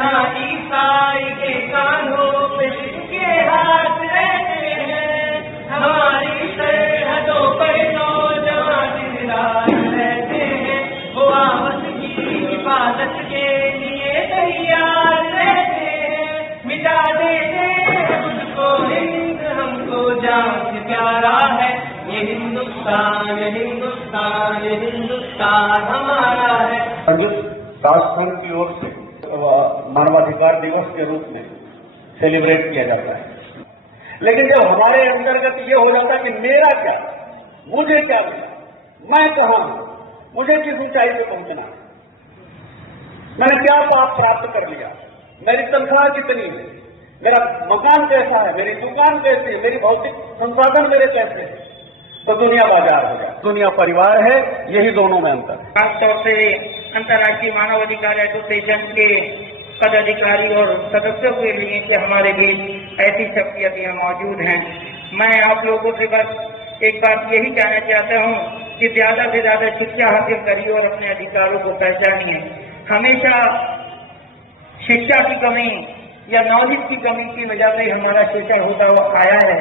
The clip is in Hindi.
जहाँ ईसाई के कानों पे के हाथ रहते हैं, हमारी सरहदों पर नौजवान दिन रात रहते हैं, वो आपस की हिफाजत के लिए तैयार रहते हैं, मिटा देते हैं मुझको हिंद, हमको जान से प्यारा है ये हिंदुस्तान, ये हिंदुस्तान, ये हिंदुस्तान हमारा है। राजस्थान की ओर से मानवाधिकार दिवस के रूप में सेलिब्रेट किया जाता है, लेकिन जब हमारे अंतर्गत ये हो जाता है कि मेरा क्या, मुझे क्या मिला, मैं कहाँ हूं, मुझे किस ऊंचाई पे पहुंचना, मैंने क्या पाप प्राप्त कर लिया, मेरी तनख्वाह कितनी है, मेरा मकान कैसा है, मेरी दुकान कैसी है, मेरी भौतिक संसाधन मेरे कैसे है, तो दुनिया बाजार हो जाए, दुनिया परिवार है, यही दोनों में अंतर है। खासतौर से अंतर्राष्ट्रीय मानवाधिकार एसोसिएशन के पदाधिकारी और सदस्यों के लिए कि हमारे बीच ऐसी शख्सियत यहाँ मौजूद हैं। मैं आप लोगों से बस एक बात यही कहना चाहता हूँ कि ज्यादा से ज्यादा शिक्षा हासिल करिए और अपने अधिकारों को पहचानिए। हमेशा शिक्षा की कमी या नॉलेज की कमी की वजह से हमारा शोषण होता हुआ आया है।